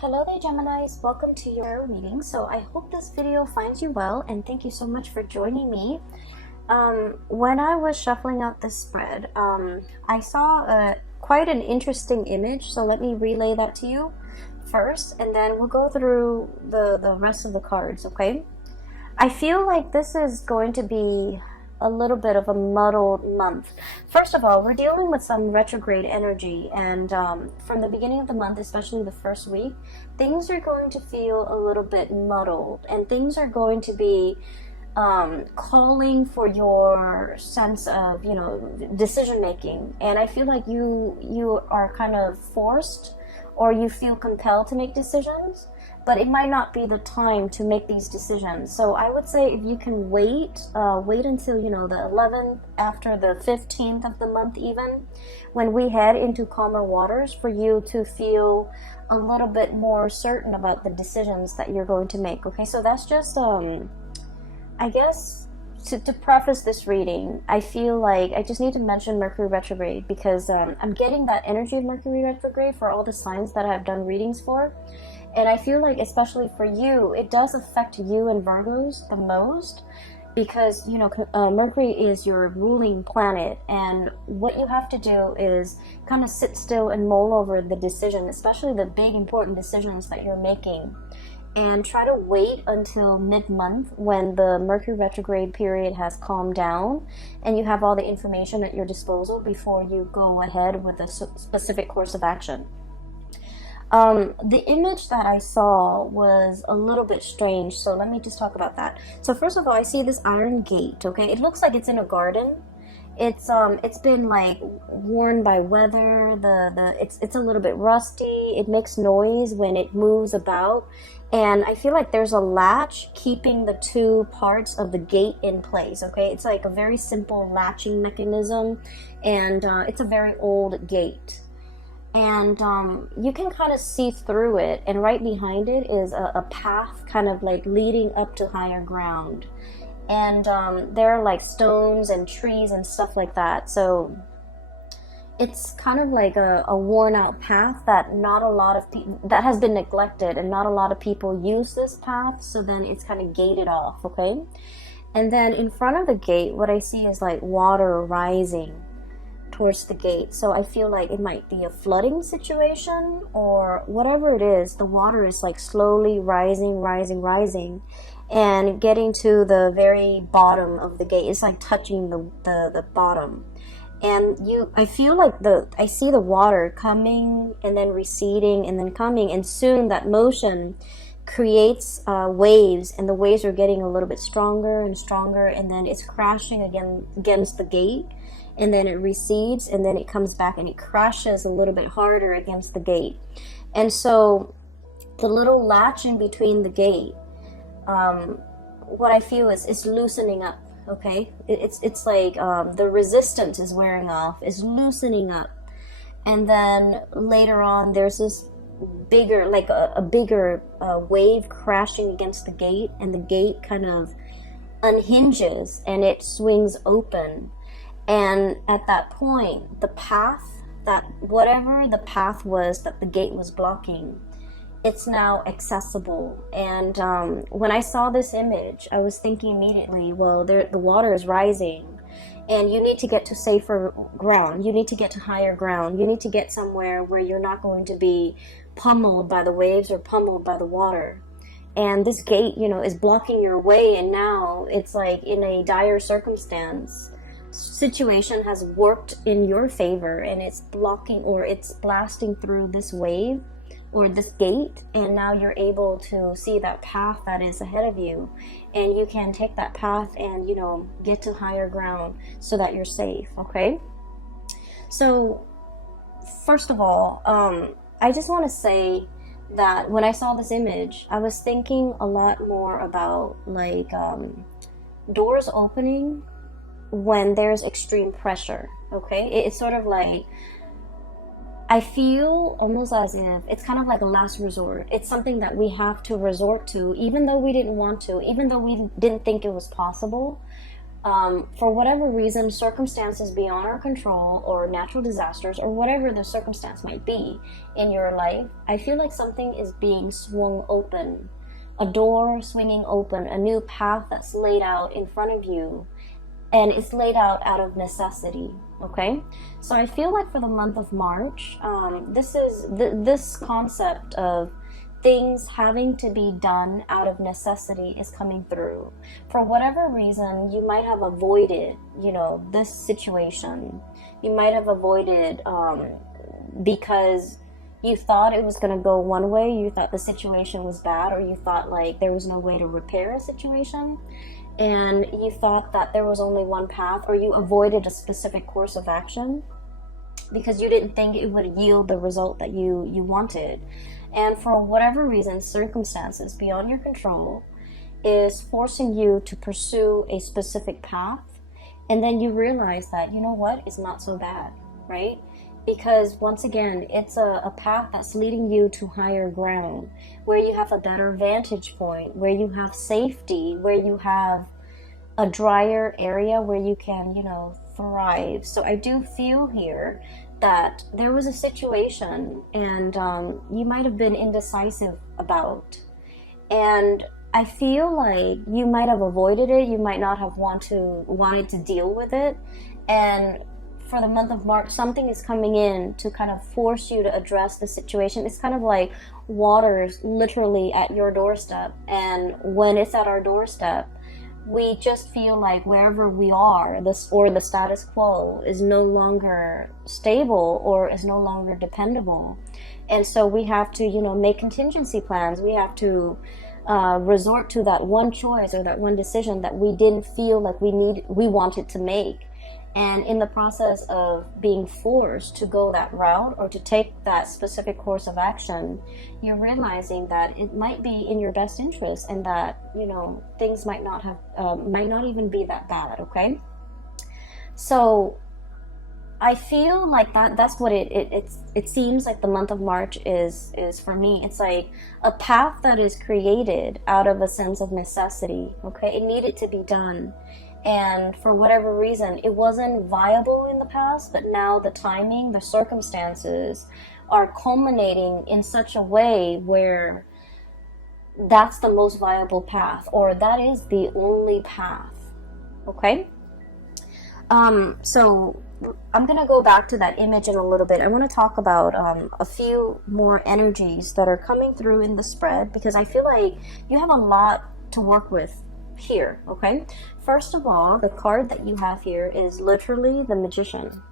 Hello there, Geminis. Welcome to your reading. So I hope this video finds you well, and thank you so much for joining me. When I was shuffling out this spread, I saw quite an interesting image, so let me relay that to you first, and then we'll go through the rest of the cards, okay? I feel like this is going to be a little bit of a muddled month. First of all, we're dealing with some retrograde energy, and from the beginning of the month, especially the first week, things are going to feel a little bit muddled, and things are going to be calling for your sense of, decision making. And I feel like you are kind of forced, or you feel compelled to make decisions, but it might not be the time to make these decisions. So I would say if you can wait until, the 11th, after the 15th of the month even, when we head into calmer waters, for you to feel a little bit more certain about the decisions that you're going to make. Okay, so that's just, I guess, to preface this reading, I feel like I just need to mention Mercury retrograde, because I'm getting that energy of Mercury retrograde for all the signs that I've done readings for. And I feel like, especially for you, it does affect you and Virgos the most, because, Mercury is your ruling planet, and what you have to do is kind of sit still and mull over the decision, especially the big important decisions that you're making. And try to wait until mid-month, when the Mercury retrograde period has calmed down and you have all the information at your disposal, before you go ahead with a specific course of action. The image that I saw was a little bit strange, so let me just talk about that. So first of all, I see this iron gate, okay? It looks like it's in a garden. It's been like worn by weather. It's a little bit rusty. It makes noise when it moves about, and I feel like there's a latch keeping the two parts of the gate in place. Okay, it's like a very simple latching mechanism, and it's a very old gate, and you can kind of see through it, and right behind it is a path kind of like leading up to higher ground. And there are like stones and trees and stuff like that. So it's kind of like a worn out path that not a lot of people, that has been neglected, and not a lot of people use this path. So then it's kind of gated off, okay? And then in front of the gate, what I see is like water rising towards the gate. So I feel like it might be a flooding situation, or whatever it is. The water is like slowly rising, and getting to the very bottom of the gate. It's like touching the bottom, and I feel like I see the water coming and then receding and then coming, and soon that motion creates waves, and the waves are getting a little bit stronger and stronger, and then it's crashing again against the gate, and then it recedes, and then it comes back and it crashes a little bit harder against the gate. And so the little latch in between the gate, what I feel is it's loosening up, okay? It's like the resistance is wearing off, it's loosening up. And then later on, there's this bigger, like a bigger wave crashing against the gate, and the gate kind of unhinges and it swings open. And at that point, the path, that whatever the path was that the gate was blocking, it's now accessible. And when I saw this image, I was thinking immediately, well, the water is rising, and you need to get to safer ground. You need to get to higher ground. You need to get somewhere where you're not going to be pummeled by the waves or pummeled by the water. And this gate, is blocking your way, and now it's like in a dire circumstance. Situation has worked in your favor, and it's blocking, or it's blasting through this wave or this gate, and now you're able to see that path that is ahead of you, and you can take that path and get to higher ground so that you're safe. Okay, so first of all, I just want to say that when I saw this image, I was thinking a lot more about like doors opening when there's extreme pressure. Okay, it's sort of like, I feel almost as if it's kind of like a last resort. It's something that we have to resort to, even though we didn't want to, even though we didn't think it was possible. For whatever reason, circumstances beyond our control or natural disasters or whatever the circumstance might be in your life, I feel like something is being swung open, a door swinging open, a new path that's laid out in front of you, and it's laid out of necessity. Okay, so I feel like for the month of March, this concept of things having to be done out of necessity is coming through. For whatever reason, you might have avoided, this situation. You might have avoided because you thought it was going to go one way, you thought the situation was bad, or you thought like there was no way to repair a situation, and you thought that there was only one path, or you avoided a specific course of action because you didn't think it would yield the result that you wanted. And for whatever reason, circumstances beyond your control is forcing you to pursue a specific path. And then you realize that, you know what, it's not so bad, right? Because once again, it's a path that's leading you to higher ground, where you have a better vantage point, where you have safety, where you have a drier area where you can, thrive. So I do feel here that there was a situation and you might have been indecisive about, and I feel like you might have avoided it. You might not have wanted to deal with it, and for the month of March, something is coming in to kind of force you to address the situation. It's kind of like water's literally at your doorstep, and when it's at our doorstep, we just feel like wherever we are, the status quo is no longer stable or is no longer dependable. And so we have to, make contingency plans. We have to resort to that one choice or that one decision that we didn't feel like we wanted to make. And in the process of being forced to go that route or to take that specific course of action, you're realizing that it might be in your best interest, and that, things might not even be that bad, okay? So I feel like that's what it seems like the month of March is for me. It's like a path that is created out of a sense of necessity, okay? It needed to be done. And for whatever reason, it wasn't viable in the past, but now the timing, the circumstances are culminating in such a way where that's the most viable path, or that is the only path, okay? So I'm going to go back to that image in a little bit. I want to talk about a few more energies that are coming through in the spread, because I feel like you have a lot to work with here, okay? First of all, the card that you have here is literally the Magician.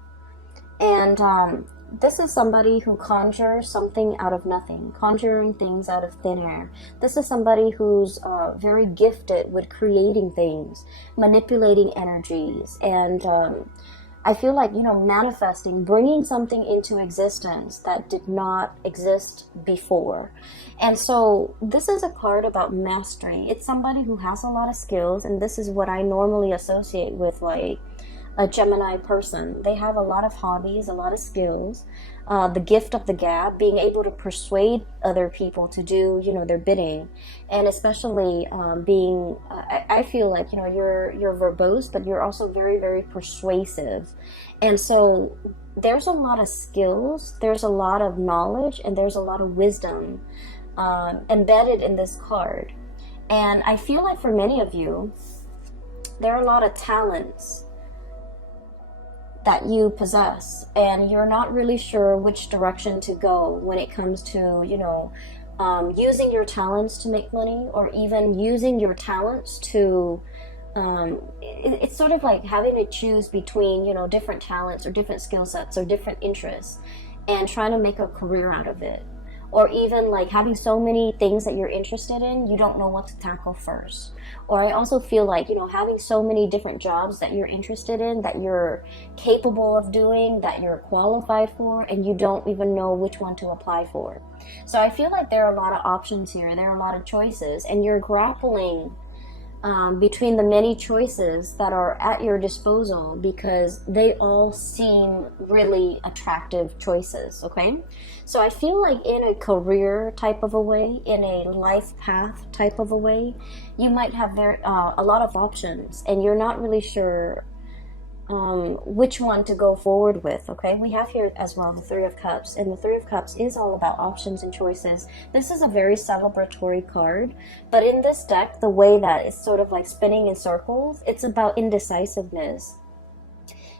And this is somebody who conjures something out of nothing, conjuring things out of thin air. This is somebody who's very gifted with creating things, manipulating energies, and I feel like, manifesting, bringing something into existence that did not exist before. And so this is a card about mastery. It's somebody who has a lot of skills, and this is what I normally associate with like a Gemini person. They have a lot of hobbies, a lot of skills, the gift of the gab, being able to persuade other people to do, their bidding, and especially being, I feel like, you're verbose, but you're also very, very persuasive. And so there's a lot of skills, there's a lot of knowledge, and there's a lot of wisdom embedded in this card. And I feel like for many of you, there are a lot of talents that you possess, and you're not really sure which direction to go when it comes to, using your talents to make money, or even using your talents to, it's sort of like having to choose between, different talents or different skill sets or different interests and trying to make a career out of it. Or even like having so many things that you're interested in, you don't know what to tackle first. Or I also feel like, having so many different jobs that you're interested in, that you're capable of doing, that you're qualified for, and you don't even know which one to apply for. So I feel like there are a lot of options here. There are a lot of choices, and you're grappling between the many choices that are at your disposal, because they all seem really attractive choices, okay? So I feel like in a career type of a way, in a life path type of a way, you might have a lot of options, and you're not really sure which one to go forward with, okay? We have here as well the Three of Cups, and the Three of Cups is all about options and choices. This is a very celebratory card, but in this deck, the way that it's sort of like spinning in circles, it's about indecisiveness.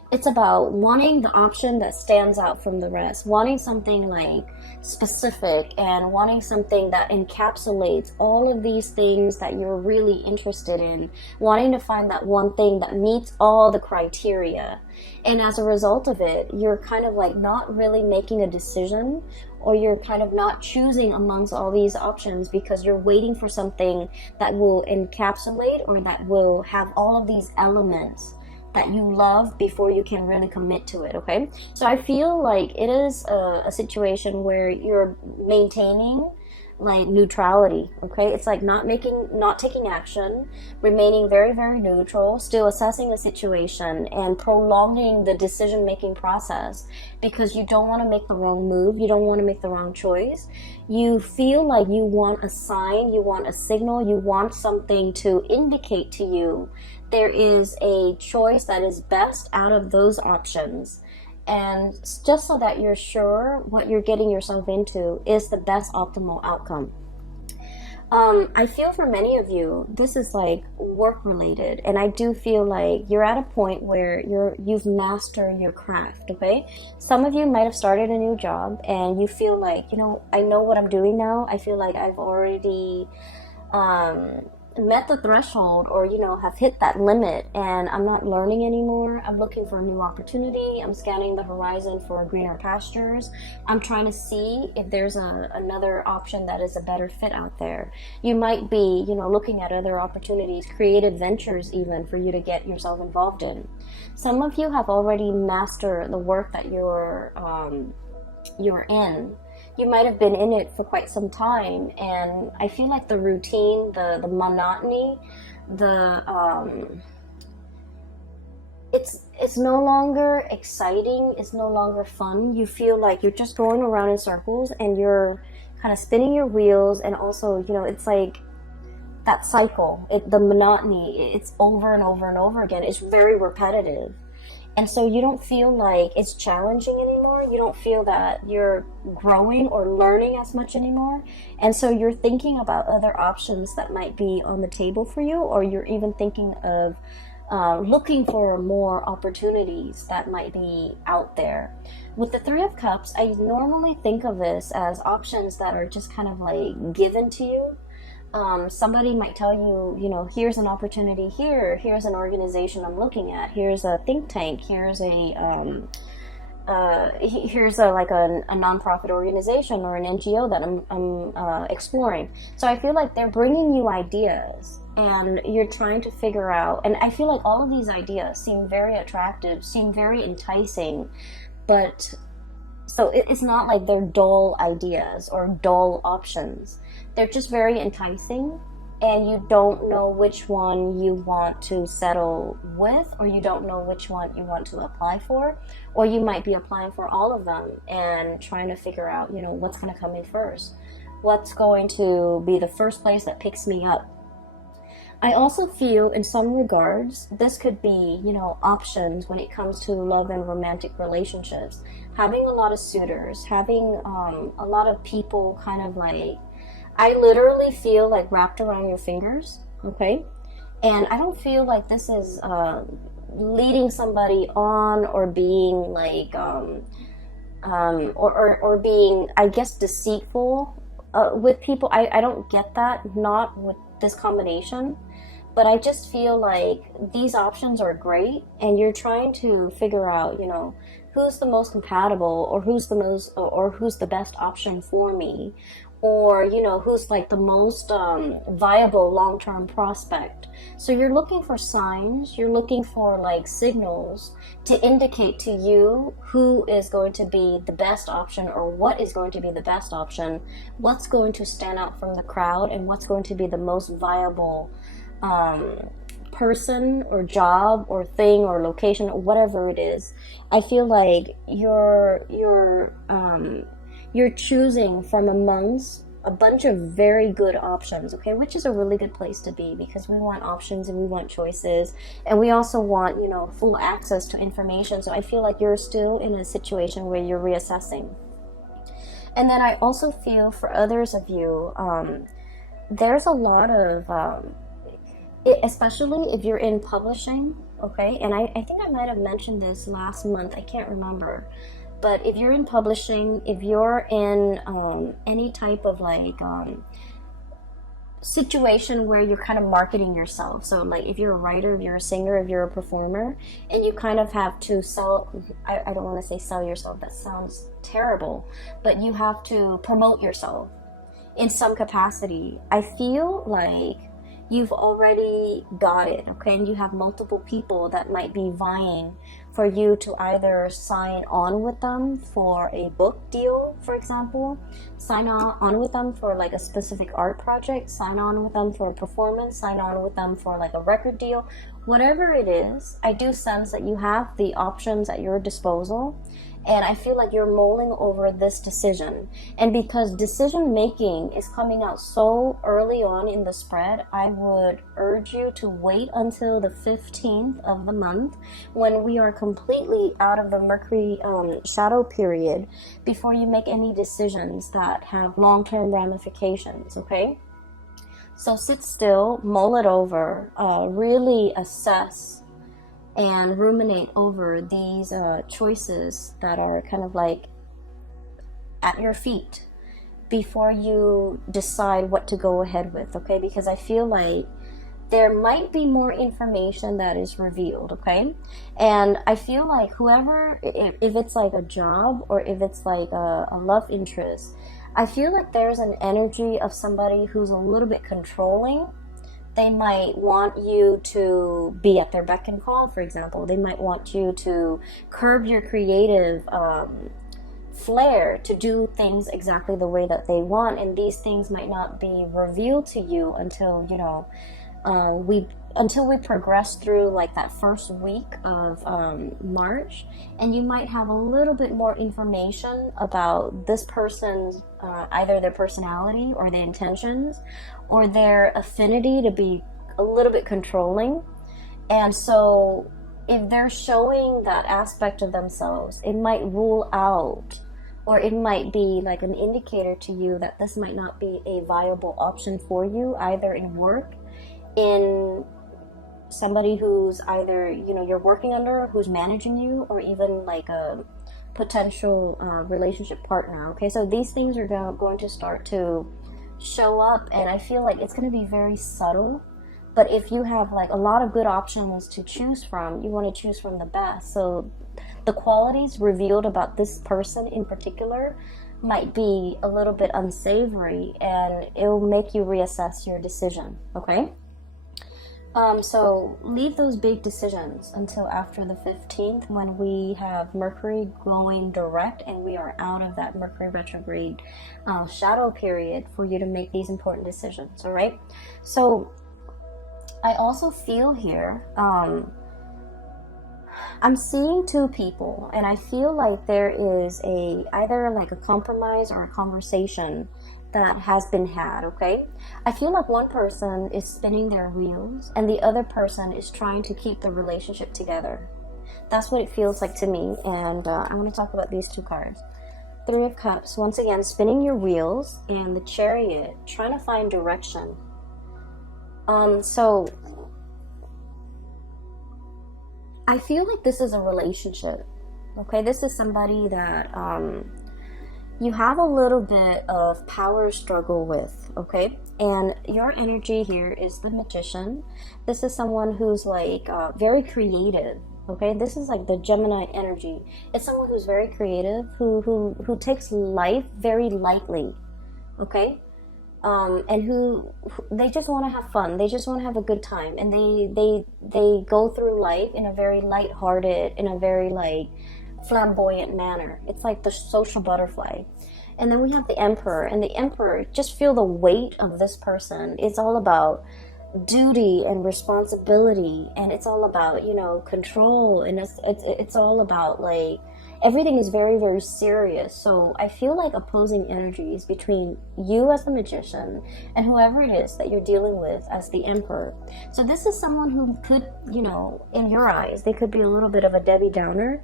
It's about wanting the option that stands out from the rest, wanting something like specific, and wanting something that encapsulates all of these things that you're really interested in, wanting to find that one thing that meets all the criteria. And as a result of it, you're kind of like not really making a decision, or you're kind of not choosing amongst all these options because you're waiting for something that will encapsulate or that will have all of these elements that you love before you can really commit to it, okay? So I feel like it is a situation where you're maintaining like neutrality, okay? It's like not taking action, remaining very, very neutral, still assessing the situation and prolonging the decision-making process because you don't want to make the wrong move, you don't want to make the wrong choice. You feel like you want a sign, you want a signal, you want something to indicate to you there is a choice that is best out of those options. And just so that you're sure what you're getting yourself into is the best optimal outcome. I feel for many of you, this is like work related, and I do feel like you're at a point where you've mastered your craft, okay? Some of you might have started a new job and you feel like, you know, I know what I'm doing now. I feel like I've already met the threshold, or you know, have hit that limit, and I'm not learning anymore. I'm looking for a new opportunity. I'm scanning the horizon for greener pastures. I'm trying to see if there's another option that is a better fit out there. You might be, you know, looking at other opportunities, creative ventures even, for you to get yourself involved in. Some of you have already mastered the work that you're in. You might have been in it for quite some time, and I feel like the routine, the monotony, it's no longer exciting, it's no longer fun. You feel like you're just going around in circles and you're kind of spinning your wheels, and also, you know, it's like that cycle, the monotony, it's over and over and over again. It's very repetitive. And so you don't feel like it's challenging anymore. You don't feel that you're growing or learning as much anymore. And so you're thinking about other options that might be on the table for you, or you're even thinking of looking for more opportunities that might be out there. With the Three of Cups, I normally think of this as options that are just kind of like given to you. Somebody might tell you, you know, here's an opportunity here, here's an organization I'm looking at, here's a think tank, here's a nonprofit organization or an NGO that I'm exploring. So I feel like they're bringing you ideas, and you're trying to figure out, and I feel like all of these ideas seem very attractive, seem very enticing, but so it's not like they're dull ideas or dull options. They're just very enticing, and you don't know which one you want to settle with, or you don't know which one you want to apply for, or you might be applying for all of them and trying to figure out, you know, what's going to come in first. What's going to be the first place that picks me up? I also feel in some regards, this could be, you know, options when it comes to love and romantic relationships. Having a lot of suitors, having a lot of people kind of like, I literally feel like wrapped around your fingers, okay? And I don't feel like this is leading somebody on, or being like, or being, I guess, deceitful with people. I don't get that, not with this combination. But I just feel like these options are great, and you're trying to figure out, you know, who's the most compatible, or who's the best option for me, or, you know, who's like the most viable long-term prospect. So you're looking for signs, you're looking for like signals to indicate to you who is going to be the best option, or what is going to be the best option, what's going to stand out from the crowd, and what's going to be the most viable person or job or thing or location or whatever it is, I feel like you're choosing from amongst a bunch of very good options, okay, which is a really good place to be, because we want options and we want choices, and we also want, you know, full access to information. So I feel like you're still in a situation where you're reassessing. And then I also feel for others of you, there's a lot of especially if you're in publishing, okay, and I think I might have mentioned this last month, I can't remember, but if you're in publishing, if you're in any type of like situation where you're kind of marketing yourself, so like if you're a writer, if you're a singer, if you're a performer, and you kind of have to sell, I don't want to say sell yourself, that sounds terrible, but you have to promote yourself in some capacity, I feel like you've already got it, okay? And you have multiple people that might be vying for you to either sign on with them for a book deal, for example, sign on with them for like a specific art project, sign on with them for a performance, sign on with them for like a record deal, whatever it is. I do sense that you have the options at your disposal. And I feel like you're mulling over this decision. And because decision making is coming out so early on in the spread, I would urge you to wait until the 15th of the month when we are completely out of the Mercury shadow period before you make any decisions that have long-term ramifications, okay? So sit still, mull it over, really assess and ruminate over these choices that are kind of like at your feet before you decide what to go ahead with, okay? Because I feel like there might be more information that is revealed, okay? And I feel like whoever, if it's like a job or if it's like a love interest, I feel like there's an energy of somebody who's a little bit controlling. They might want you to be at their beck and call, for example. They might want you to curb your creative flair to do things exactly the way that they want, and these things might not be revealed to you until, you know, until we progress through like that first week of March, and you might have a little bit more information about this person's either their personality or their intentions or their affinity to be a little bit controlling. And so if they're showing that aspect of themselves, it might rule out, or it might be like an indicator to you that this might not be a viable option for you, either in work, in somebody who's either, you know, you're working under, who's managing you, or even like a potential relationship partner, okay? So these things are going to start to show up, and I feel like it's going to be very subtle, but if you have like a lot of good options to choose from, you want to choose from the best. So the qualities revealed about this person in particular might be a little bit unsavory, and it will make you reassess your decision, okay? So leave those big decisions until after the 15th, when we have Mercury going direct and we are out of that Mercury retrograde shadow period for you to make these important decisions, all right? So I also feel here, I'm seeing two people, and I feel like there is either like a compromise or a conversation that has been had, okay? I feel like one person is spinning their wheels and the other person is trying to keep the relationship together. That's what it feels like to me, and I want to talk about these two cards. Three of Cups, once again, spinning your wheels, and the Chariot, trying to find direction. So I feel like this is a relationship, okay? This is somebody that you have a little bit of power struggle with, okay? And your energy here is the Magician. This is someone who's like very creative, okay? This is like the Gemini energy. It's someone who's very creative, who takes life very lightly, okay? And who they just want to have fun. They just want to have a good time, and they go through life in a very lighthearted, in a very like flamboyant manner. It's like the social butterfly. And then we have the Emperor, and the Emperor, just feel the weight of this person. It's all about duty and responsibility, and it's all about, you know, control, and it's all about like everything is very, very serious. So I feel like opposing energies between you as the magician and whoever it is that you're dealing with as the emperor. So this is someone who could, you know, in your eyes, they could be a little bit of a Debbie Downer.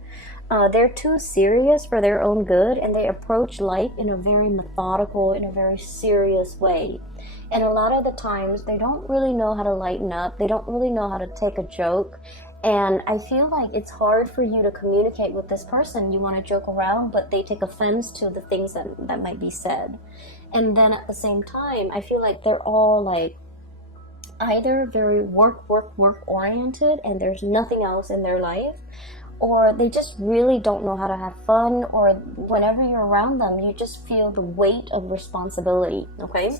They're too serious for their own good, and they approach life in a very methodical, in a very serious way. And a lot of the times, they don't really know how to lighten up. They don't really know how to take a joke. And I feel like it's hard for you to communicate with this person. You want to joke around, but they take offense to the things that might be said. And then at the same time, I feel like they're all like either very work oriented, and there's nothing else in their life, or they just really don't know how to have fun, or whenever you're around them, you just feel the weight of responsibility, okay?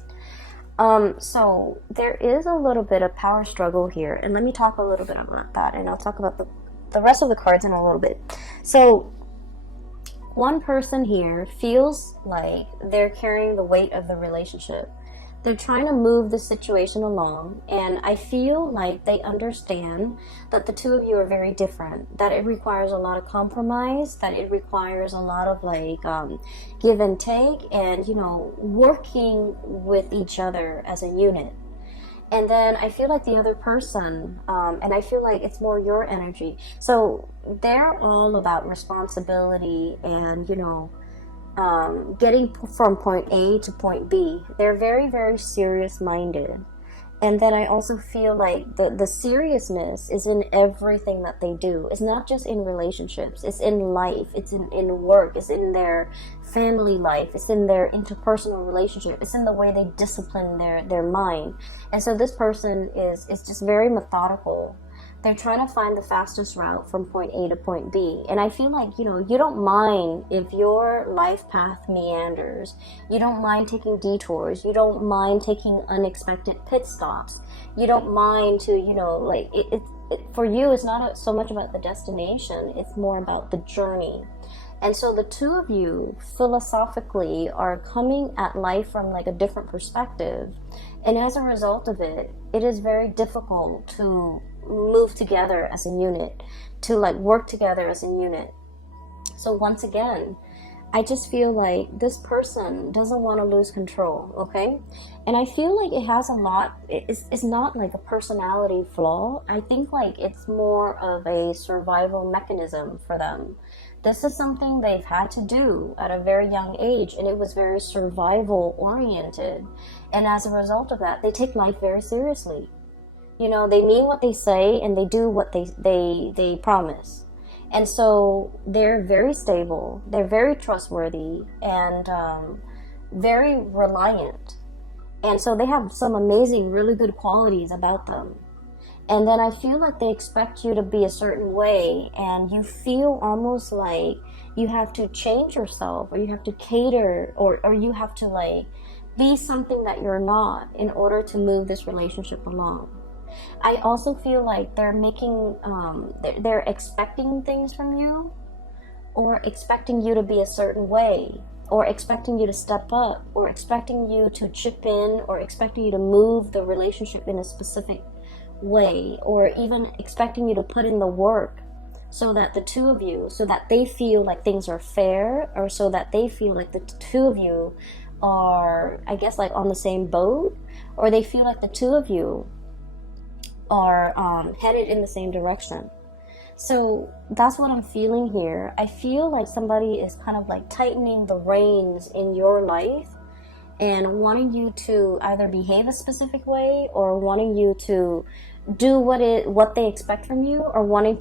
So there is a little bit of power struggle here, and let me talk a little bit about that, and I'll talk about the rest of the cards in a little bit. So one person here feels like they're carrying the weight of the relationship. They're trying to move the situation along, and I feel like they understand that the two of you are very different, that it requires a lot of compromise, that it requires a lot of like give and take, and, you know, working with each other as a unit. And then I feel like the other person, and I feel like it's more your energy. So they're all about responsibility and, you know, getting from point A to point B. They're very, very serious minded. And then I also feel like the seriousness is in everything that they do. It's not just in relationships, it's in life, it's in work, it's in their family life, it's in their interpersonal relationship, it's in the way they discipline their mind. And so this person is just very methodical. They're trying to find the fastest route from point A to point B. And I feel like, you know, you don't mind if your life path meanders. You don't mind taking detours. You don't mind taking unexpected pit stops. You don't mind to, you know, like, for you, it's not so much about the destination. It's more about the journey. And so the two of you philosophically are coming at life from like a different perspective. And as a result of it, it is very difficult to move together as a unit, to like work together as a unit. So once again, I just feel like this person doesn't want to lose control, okay? And I feel like it has a lot, it's not like a personality flaw. I think like it's more of a survival mechanism for them. This is something they've had to do at a very young age, and it was very survival oriented. And as a result of that, they take life very seriously. You know, they mean what they say, and they do what they promise. And so they're very stable, they're very trustworthy, and very reliant. And so they have some amazing, really good qualities about them. And then I feel like they expect you to be a certain way, and you feel almost like you have to change yourself, or you have to cater, or you have to like be something that you're not in order to move this relationship along. I also feel like they're making, they're expecting things from you, or expecting you to be a certain way, or expecting you to step up, or expecting you to chip in, or expecting you to move the relationship in a specific way, or even expecting you to put in the work so that the two of you, so that they feel like things are fair, or so that they feel like the two of you are, I guess, like on the same boat, or they feel like the two of you are headed in the same direction. So that's what I'm feeling here. I feel like somebody is kind of like tightening the reins in your life and wanting you to either behave a specific way, or wanting you to do what they expect from you, or wanting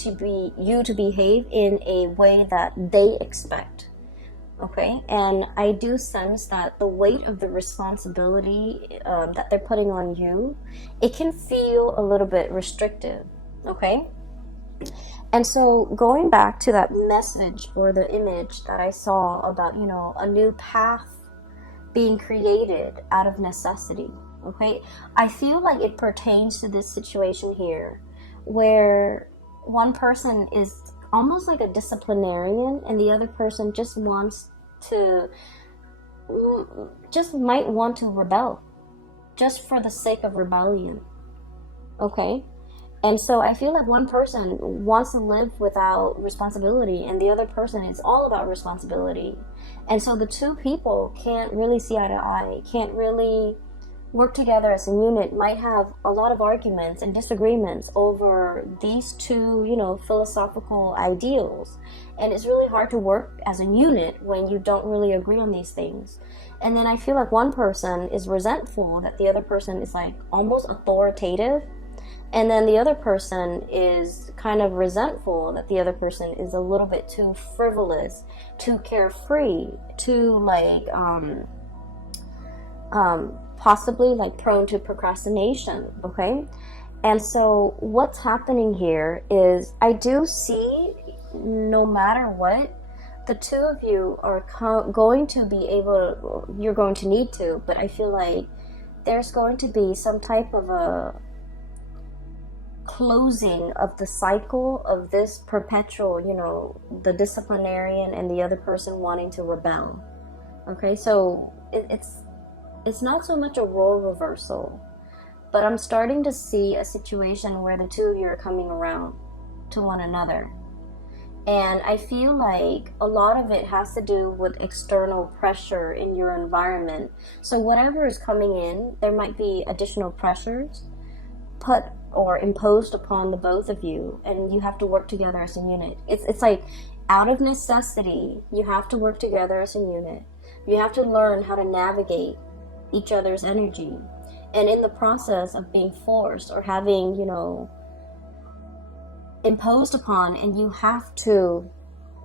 you to behave in a way that they expect. Okay, and I do sense that the weight of the responsibility that they're putting on you, it can feel a little bit restrictive. Okay, and so going back to that message or the image that I saw about, you know, a new path being created out of necessity. Okay, I feel like it pertains to this situation here, where one person is almost like a disciplinarian, and the other person just might want to rebel, just for the sake of rebellion. okay? And so I feel like one person wants to live without responsibility, and the other person is all about responsibility. And so the two people can't really see eye to eye, can't really work together as a unit, might have a lot of arguments and disagreements over these two, philosophical ideals. And it's really hard to work as a unit when you don't really agree on these things. And then I feel like one person is resentful that the other person is like almost authoritative, and then the other person is kind of resentful that the other person is a little bit too frivolous, too carefree, too like possibly like prone to procrastination, okay? And so what's happening here is I do see, no matter what, the two of you are going to be able to, you're going to need to, but I feel like there's going to be some type of a closing of the cycle of this perpetual, the disciplinarian and the other person wanting to rebel. Okay, so it's not so much a role reversal, but I'm starting to see a situation where the two of you are coming around to one another. And I feel like a lot of it has to do with external pressure in your environment. So whatever is coming in, there might be additional pressures put or imposed upon the both of you, and you have to work together as a unit. It's like out of necessity, you have to work together as a unit. You have to learn how to navigate each other's energy. And in the process of being forced or having, imposed upon, and you have to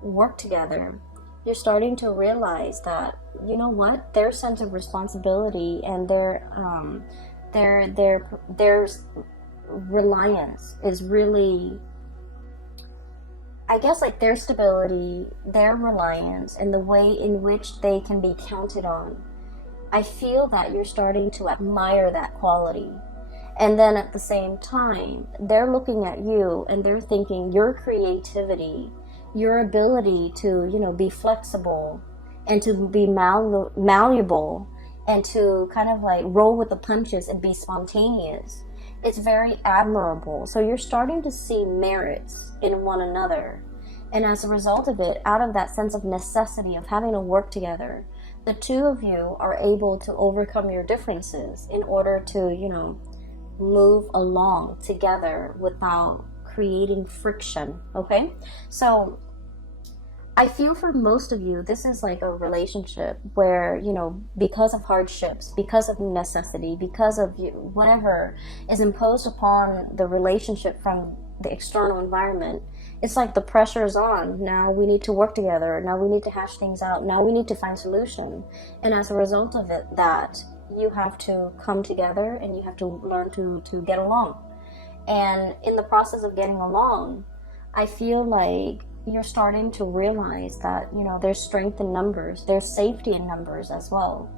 work together, you're starting to realize that, their sense of responsibility and their reliance is really, I guess, like their stability, their reliance, and the way in which they can be counted on. I feel that you're starting to admire that quality. And then at the same time, they're looking at you and they're thinking your creativity, your ability to, be flexible and to be malleable and to kind of like roll with the punches and be spontaneous. It's very admirable. So you're starting to see merits in one another. And as a result of it, out of that sense of necessity of having to work together, the two of you are able to overcome your differences in order to, move along together without creating friction, okay? So I feel for most of you, this is like a relationship where, because of hardships, because of necessity, because of whatever is imposed upon the relationship from the external environment, it's like the pressure is on. Now we need to work together. Now we need to hash things out. Now we need to find solution. And as a result of it, that you have to come together and you have to learn to get along. And in the process of getting along, I feel like you're starting to realize that, there's strength in numbers, there's safety in numbers as well.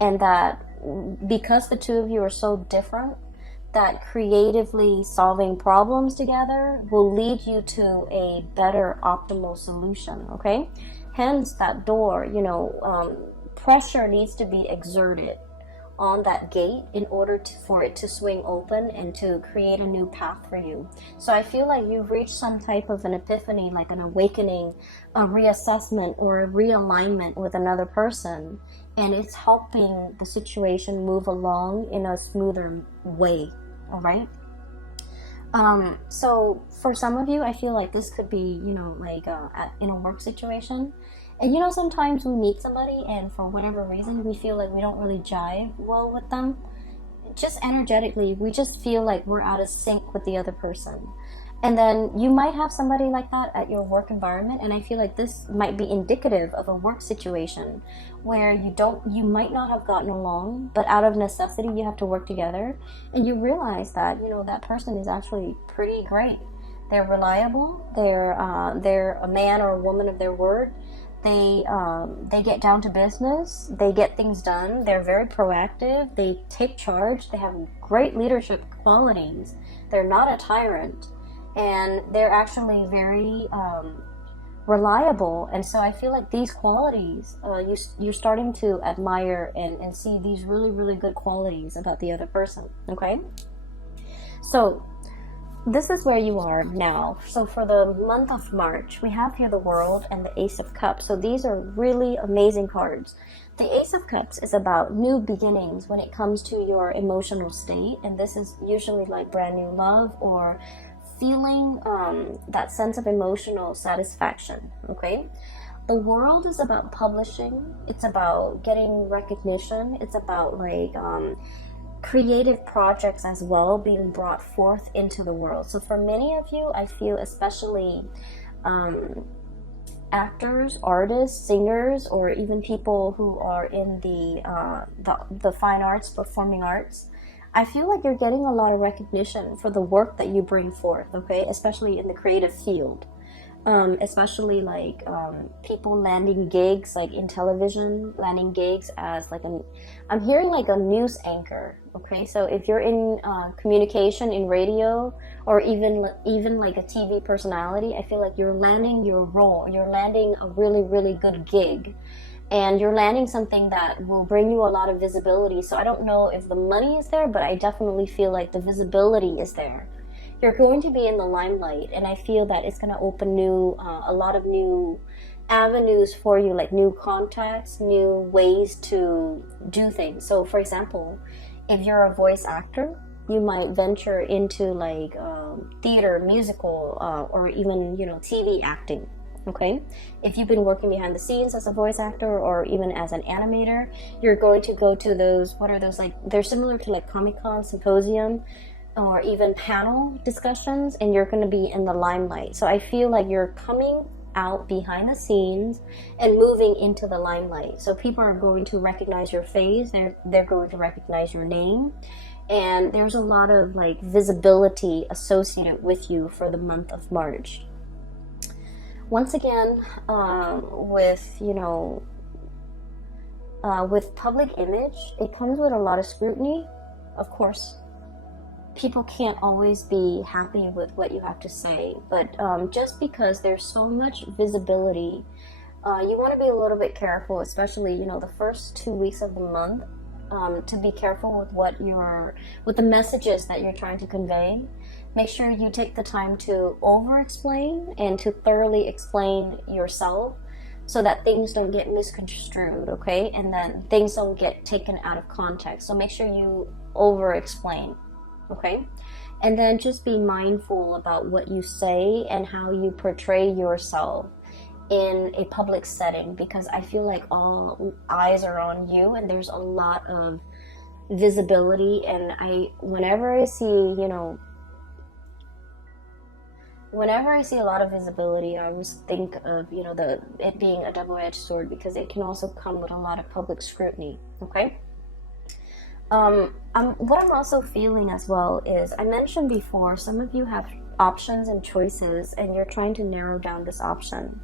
And that because the two of you are so different, that creatively solving problems together will lead you to a better optimal solution, okay? Hence that door, pressure needs to be exerted on that gate in order for it to swing open and to create a new path for you. So I feel like you've reached some type of an epiphany, like an awakening, a reassessment or a realignment with another person, and it's helping the situation move along in a smoother way, all right? So for some of you, I feel like this could be, in a work situation. And sometimes we meet somebody and for whatever reason, we feel like we don't really jive well with them. Just energetically, we just feel like we're out of sync with the other person. And then you might have somebody like that at your work environment, and I feel like this might be indicative of a work situation where you might not have gotten along, but out of necessity you have to work together, and you realize that that person is actually pretty great. They're reliable. They're a man or a woman of their word. They get down to business. They get things done. They're very proactive. They take charge. They have great leadership qualities. They're not a tyrant. And they're actually very reliable. And so I feel like these qualities, you're starting to admire and see these really, really good qualities about the other person, okay? So this is where you are now. So for the month of March, we have here the World and the Ace of Cups. So these are really amazing cards. The Ace of Cups is about new beginnings when it comes to your emotional state, and this is usually like brand new love or feeling that sense of emotional satisfaction. Okay, the World is about publishing, it's about getting recognition, it's about like creative projects as well being brought forth into the world. So for many of you, I feel especially actors, artists, singers, or even people who are in the fine arts, performing arts, I feel like you're getting a lot of recognition for the work that you bring forth, okay? Especially in the creative field. Especially like people landing gigs like in television, landing gigs as like I'm hearing like a news anchor, okay? So if you're in communication, in radio, or even like a TV personality, I feel like you're landing your role, you're landing a really, really good gig, and you're landing something that will bring you a lot of visibility. So I don't know if the money is there, but I definitely feel like the visibility is there. You're going to be in the limelight, and I feel that it's going to open a lot of new avenues for you, like new contacts, new ways to do things. So for example, if you're a voice actor, you might venture into like theater, musical, or even, TV acting. Okay, if you've been working behind the scenes as a voice actor or even as an animator, you're going to go to those, what are those, like, they're similar to like Comic-Con, symposium, or even panel discussions, and you're going to be in the limelight. So I feel like you're coming out behind the scenes and moving into the limelight. So people are going to recognize your face, they're going to recognize your name, and there's a lot of like visibility associated with you for the month of March. Once again, with public image, it comes with a lot of scrutiny, of course. People can't always be happy with what you have to say, but just because there's so much visibility, you want to be a little bit careful, especially the first 2 weeks of the month, to be careful with the messages that you're trying to convey. Make sure you take the time to over-explain and to thoroughly explain yourself, so that things don't get misconstrued, okay? And then things don't get taken out of context. So make sure you over-explain. Okay, and then just be mindful about what you say and how you portray yourself in a public setting, because I feel like all eyes are on you and there's a lot of visibility. And whenever I see a lot of visibility, I always think of it being a double-edged sword, because it can also come with a lot of public scrutiny. Okay. What I'm also feeling as well is, I mentioned before, some of you have options and choices, and you're trying to narrow down this option.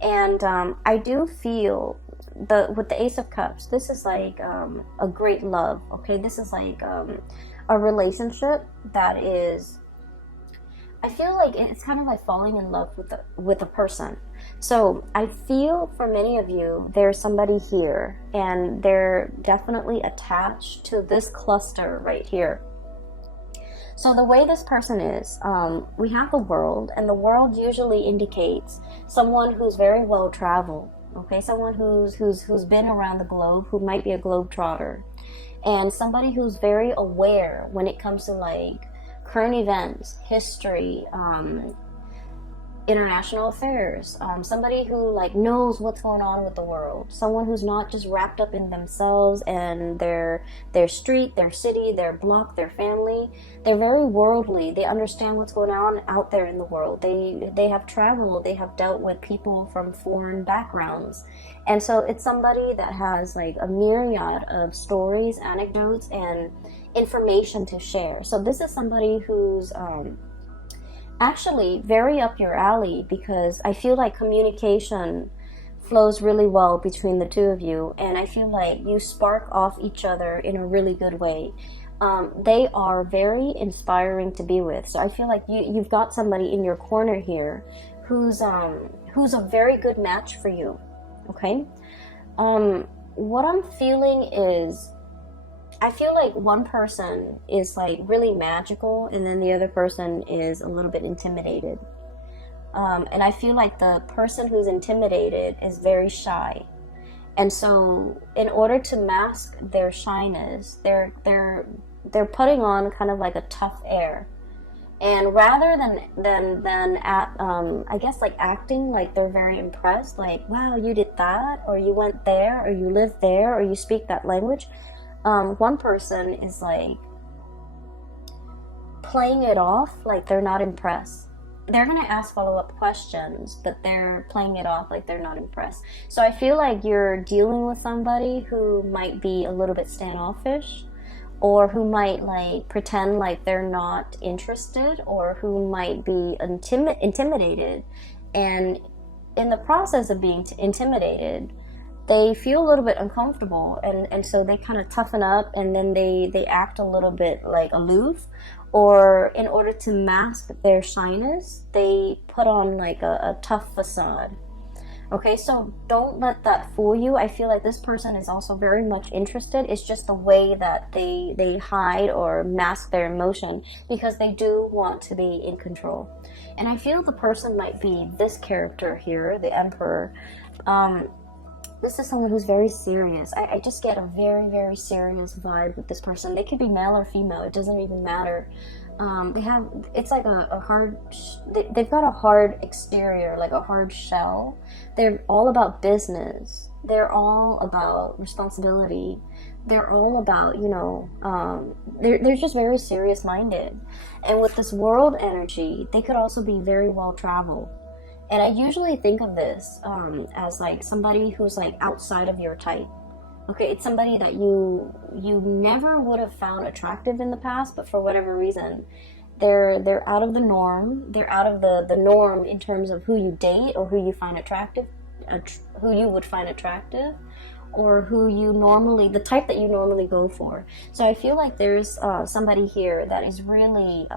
And I do feel with the Ace of Cups, this is like a great love. Okay, this is like a relationship that is, I feel like it's kind of like falling in love with a person. So I feel for many of you, there's somebody here, and they're definitely attached to this cluster right here. So the way this person is, we have the World, and the World usually indicates someone who's very well traveled. Okay, someone who's been around the globe, who might be a globetrotter, and somebody who's very aware when it comes to like current events, history, international affairs, somebody who like knows what's going on with the world, someone who's not just wrapped up in themselves and their street, their city, their block, their family. They're very worldly. They understand what's going on out there in the world. They have traveled, they have dealt with people from foreign backgrounds, and so it's somebody that has like a myriad of stories, anecdotes, and information to share. So this is somebody who's actually very up your alley, because I feel like communication flows really well between the two of you, and I feel like you spark off each other in a really good way. They are very inspiring to be with. So I feel like you've got somebody in your corner here who's a very good match for you. Okay. What I'm feeling is, I feel like one person is like really magical, and then the other person is a little bit intimidated. And I feel like the person who's intimidated is very shy. And so in order to mask their shyness, they're putting on kind of like a tough air. And rather than I guess like acting like they're very impressed, like, wow, you did that, or you went there, or you live there, or you speak that language, one person is like playing it off like they're not impressed. They're going to ask follow-up questions, but they're playing it off like they're not impressed. So I feel like you're dealing with somebody who might be a little bit standoffish, or who might like pretend like they're not interested, or who might be intimidated. And in the process of being intimidated, they feel a little bit uncomfortable, and so they kind of toughen up, and then they act a little bit like aloof, or in order to mask their shyness, they put on like a tough facade. Okay, so don't let that fool you. I feel like this person is also very much interested. It's just the way that they hide or mask their emotion, because they do want to be in control. And I feel the person might be this character here, the Emperor. This is someone who's very serious. I just get a very, very serious vibe with this person. They could be male or female. It doesn't even matter. It's like a hard, they've got a hard exterior, like a hard shell. They're all about business. They're all about responsibility. They're all about, they're just very serious minded. And with this world energy, they could also be very well traveled. And I usually think of this as like somebody who's like outside of your type. Okay, it's somebody that you never would have found attractive in the past, but for whatever reason, they're out of the norm. They're out of the norm in terms of who you date, or who you find attractive, who you would find attractive, or the type that you normally go for. So I feel like there's somebody here that is really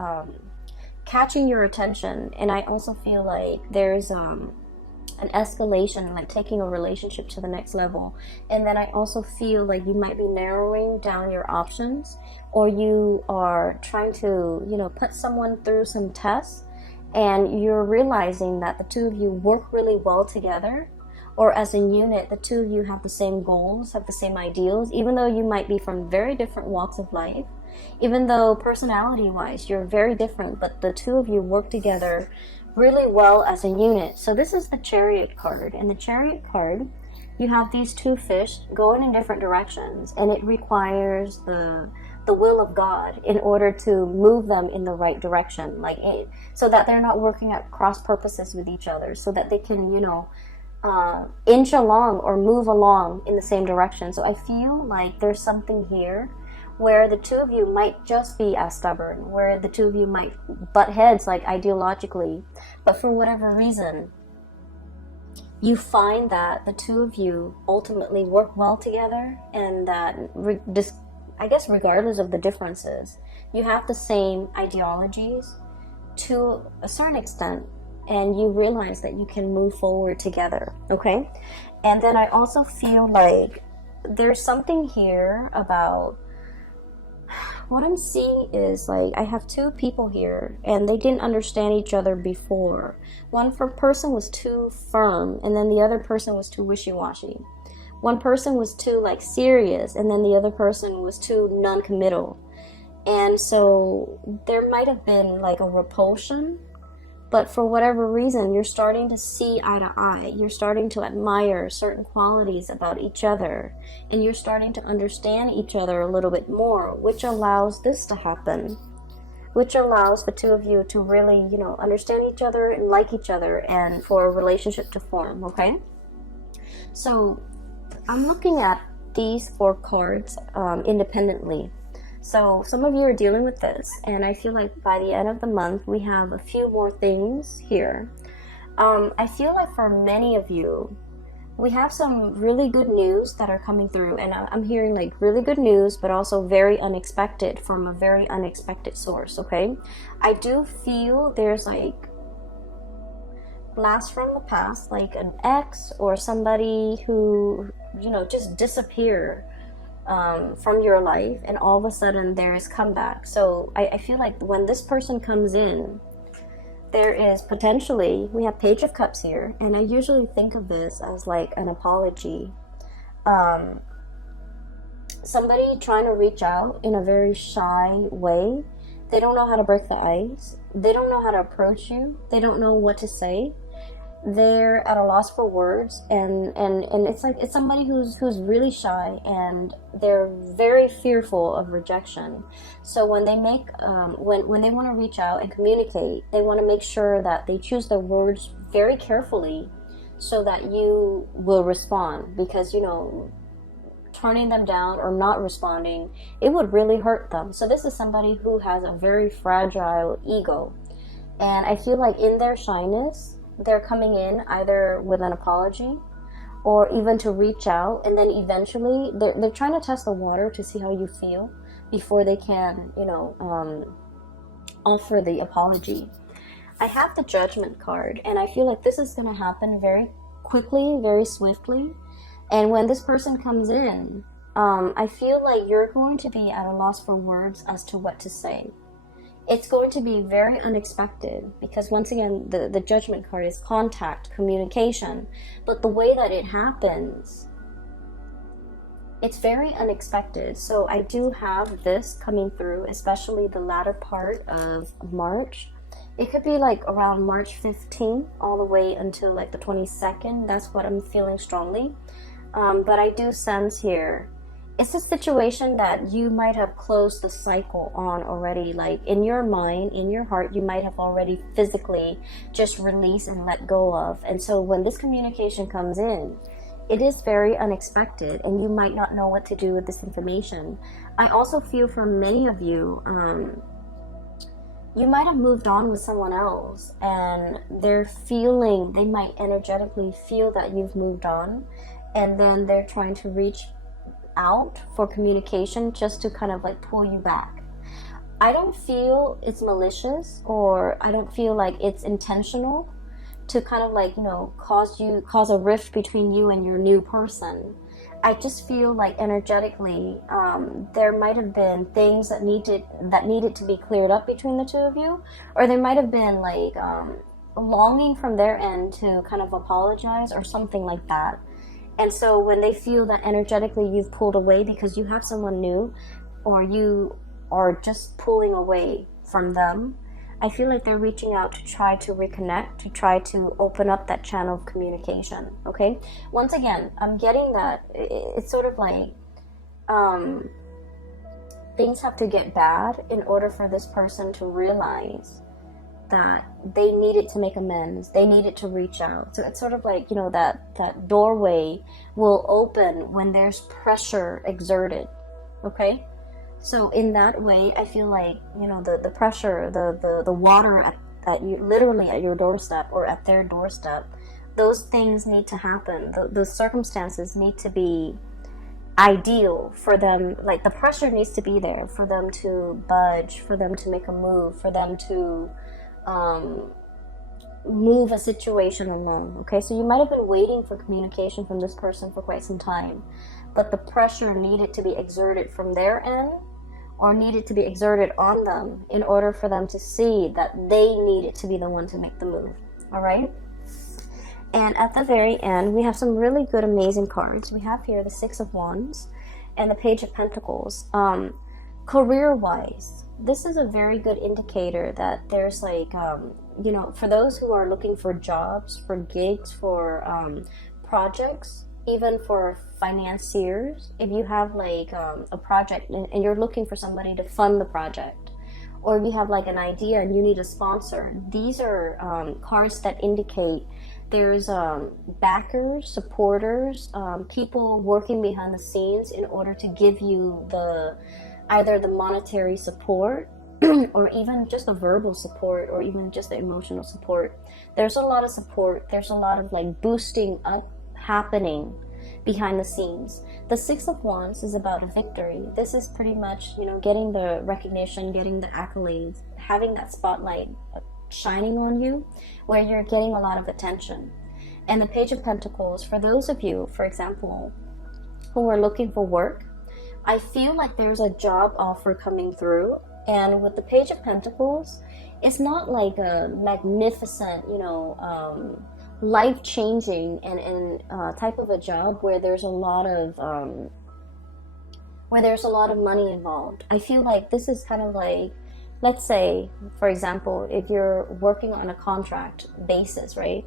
catching your attention. And I also feel like there's an escalation, like taking a relationship to the next level. And then I also feel like you might be narrowing down your options, or you are trying to put someone through some tests, and you're realizing that the two of you work really well together, or as a unit, the two of you have the same goals, have the same ideals, even though you might be from very different walks of life. Even though personality-wise you're very different, but the two of you work together really well as a unit. So this is the Chariot card. And the Chariot card, you have these two fish going in different directions, and it requires the will of God in order to move them in the right direction, so that they're not working at cross purposes with each other, so that they can inch along or move along in the same direction. So I feel like there's something here where the two of you might just be as stubborn, where the two of you might butt heads like ideologically, but for whatever reason, you find that the two of you ultimately work well together, and that, I guess regardless of the differences, you have the same ideologies to a certain extent, and you realize that you can move forward together, okay? And then I also feel like there's something here about, what I'm seeing is like I have two people here, and they didn't understand each other before. One person was too firm, and then the other person was too wishy-washy. One person was too serious, and then the other person was too non-committal. And so there might have been like a repulsion, but for whatever reason, you're starting to see eye to eye. You're starting to admire certain qualities about each other, and you're starting to understand each other a little bit more, which allows this to happen, which allows the two of you to really, understand each other and like each other, and for a relationship to form, okay? So I'm looking at these 4 cards independently. So some of you are dealing with this, and I feel like by the end of the month, we have a few more things here. I feel like for many of you, we have some really good news that are coming through, and I'm hearing like really good news, but also very unexpected, from a very unexpected source, okay? I do feel there's like blast from the past, like an ex or somebody who, just disappeared. from your life, and all of a sudden there is comeback. So I feel like when this person comes in, there is potentially, we have Page of Cups here, and I usually think of this as like an apology. Somebody trying to reach out in a very shy way. They don't know how to break the ice. They don't know how to approach you. They don't know what to say. They're at a loss for words, and it's like it's somebody who's really shy, and they're very fearful of rejection. So when they make when they want to reach out and communicate, they want to make sure that they choose their words very carefully so that you will respond, because turning them down or not responding, it would really hurt them. So this is somebody who has a very fragile ego, and I feel like in their shyness, they're coming in either with an apology or even to reach out, and then eventually they're trying to test the water to see how you feel before they can offer the apology. I have the Judgment card, and I feel like this is going to happen very quickly, very swiftly. And when this person comes in, I feel like you're going to be at a loss for words as to what to say. It's going to be very unexpected, because once again, the Judgment card is contact, communication. But the way that it happens, it's very unexpected. So I do have this coming through, especially the latter part of March. It could be like around March 15th all the way until like the 22nd. That's what I'm feeling strongly. But I do sense here, it's a situation that you might have closed the cycle on already. Like in your mind, in your heart, you might have already physically just released and let go of. And so when this communication comes in, it is very unexpected, and you might not know what to do with this information. I also feel from many of you, you might have moved on with someone else, and they might energetically feel that you've moved on, and then they're trying to reach out for communication just to kind of like pull you back. I don't feel it's malicious, or I don't feel like it's intentional to kind of like, cause a rift between you and your new person. I just feel like energetically, there might have been things that needed to be cleared up between the two of you, or there might have been like longing from their end to kind of apologize or something like that. And so when they feel that energetically you've pulled away because you have someone new, or you are just pulling away from them, I feel like they're reaching out to try to reconnect, to try to open up that channel of communication, okay? Once again, I'm getting that it's sort of like things have to get bad in order for this person to realize that they needed to make amends, they needed to reach out. So it's sort of like, that doorway will open when there's pressure exerted, okay? So in that way, I feel like, the pressure, the water at you, literally at your doorstep or at their doorstep, those things need to happen. The circumstances need to be ideal for them. Like the pressure needs to be there for them to budge, for them to make a move, for them to move a situation along. Okay, so you might have been waiting for communication from this person for quite some time, but the pressure needed to be exerted from their end, or needed to be exerted on them in order for them to see that they needed to be the one to make the move. All right. And at the very end, we have some really good, amazing cards. We have here the Six of Wands and the Page of Pentacles. Career-wise, this is a very good indicator that there's like, for those who are looking for jobs, for gigs, for projects, even for financiers, if you have like a project and you're looking for somebody to fund the project, or if you have like an idea and you need a sponsor, these are cards that indicate there's backers, supporters, people working behind the scenes in order to give you either the monetary support or even just the verbal support, or even just the emotional support. There's a lot of support. There's a lot of like boosting up happening behind the scenes. The Six of Wands is about a victory. This is pretty much, getting the recognition, getting the accolades, having that spotlight shining on you, where you're getting a lot of attention. And the Page of Pentacles, for those of you, for example, who are looking for work, I feel like there's a job offer coming through, and with the Page of Pentacles, it's not like a magnificent, you know, life-changing and type of a job where there's a lot of money involved. I feel like this is kind of like, let's say, for example, if you're working on a contract basis, right?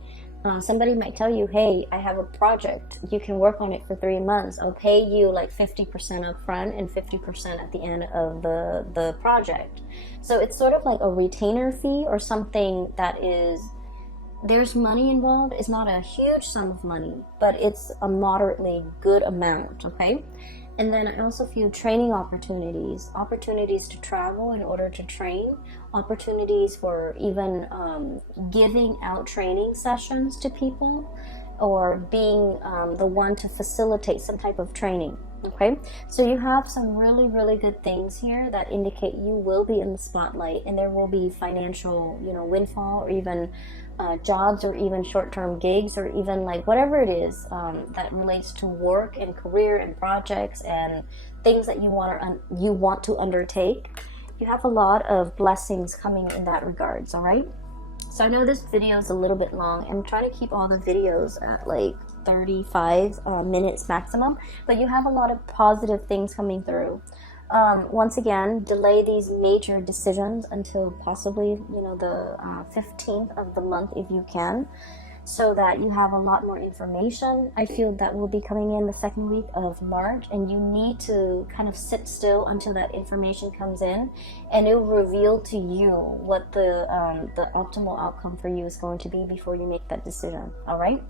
Somebody might tell you, hey, I have a project. You can work on it for 3 months. I'll pay you like 50% up front and 50% at the end of the project. So it's sort of like a retainer fee or something that is, there's money involved. It's not a huge sum of money, but it's a moderately good amount, okay? And then I also feel training opportunities to travel in order to train, opportunities for even giving out training sessions to people, or being the one to facilitate some type of training. Okay, so you have some really, really good things here that indicate you will be in the spotlight, and there will be financial, you know, windfall, or even jobs, or even short-term gigs, or even like whatever it is that relates to work and career and projects and things that you want to undertake. You have a lot of blessings coming in that regards. All right. So I know this video is a little bit long. I'm trying to keep all the videos at like 35 minutes maximum, but you have a lot of positive things coming through. Once again, delay these major decisions until possibly, you know, the 15th of the month if you can, so that you have a lot more information. I feel that will be coming in the second week of March, and you need to kind of sit still until that information comes in, and it will reveal to you what the optimal outcome for you is going to be before you make that decision. All right.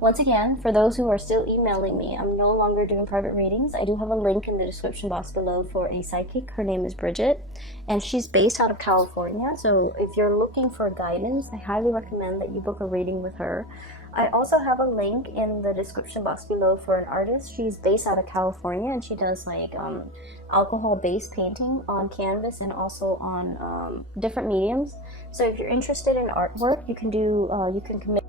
Once again, for those who are still emailing me, I'm no longer doing private readings. I do have a link in the description box below for a psychic. Her name is Bridget, and she's based out of California. So if you're looking for guidance, I highly recommend that you book a reading with her. I also have a link in the description box below for an artist. She's based out of California, and she does like alcohol-based painting on canvas and also on different mediums. So if you're interested in artwork, you can commit